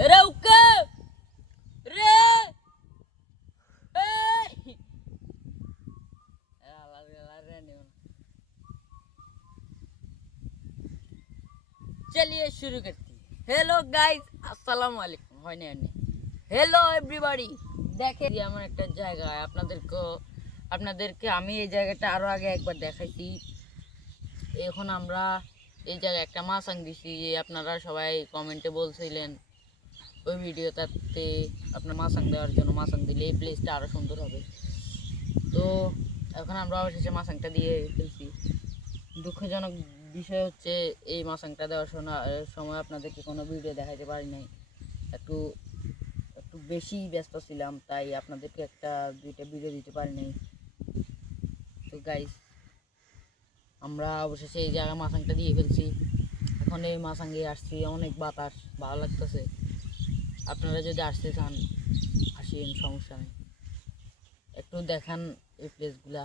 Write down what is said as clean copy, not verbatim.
রৌকা রে चलिए शुरू करती है। हेलो गाइस আসসালামু আলাইকুম হয় না हेलो एवरीबॉडी দেখে এমন একটা জায়গা আপনাদেরকে আমি এই জায়গাটা আরো আগে একবার দেখাইছি। এখন আমরা এই জায়গায় একটা মাছাং দিছি, আপনারা সবাই কমেন্টে বলছিলেন ওই ভিডিওটাতে আপনার মাছাং দেওয়ার জন্য, মাছাং দিলে এই প্লেসটা আরো সুন্দর হবে। তো এখন আমরা অবশেষে মাছাংটা দিয়ে ফেলছি। দুঃখজনক বিষয় হচ্ছে এই মাছাংটা দেওয়ার সময় আপনাদেরকে কোনো ভিডিও দেখাতে পারি নাই, একটু বেশি ব্যস্ত ছিলাম, তাই আপনাদেরকে দুইটা ভিডিও দিতে পারি নাই। তো গাইস আমরা অবশেষে এই জায়গায় মাছাংটা দিয়ে ফেলছি। এখন এই মাছাঙ্গে আসছি, অনেক বাতাস, ভালো লাগতেছে। আপনারা যদি আসতে চান আসেন, সমস্যা নেই, একটু দেখান এই প্লেসগুলা।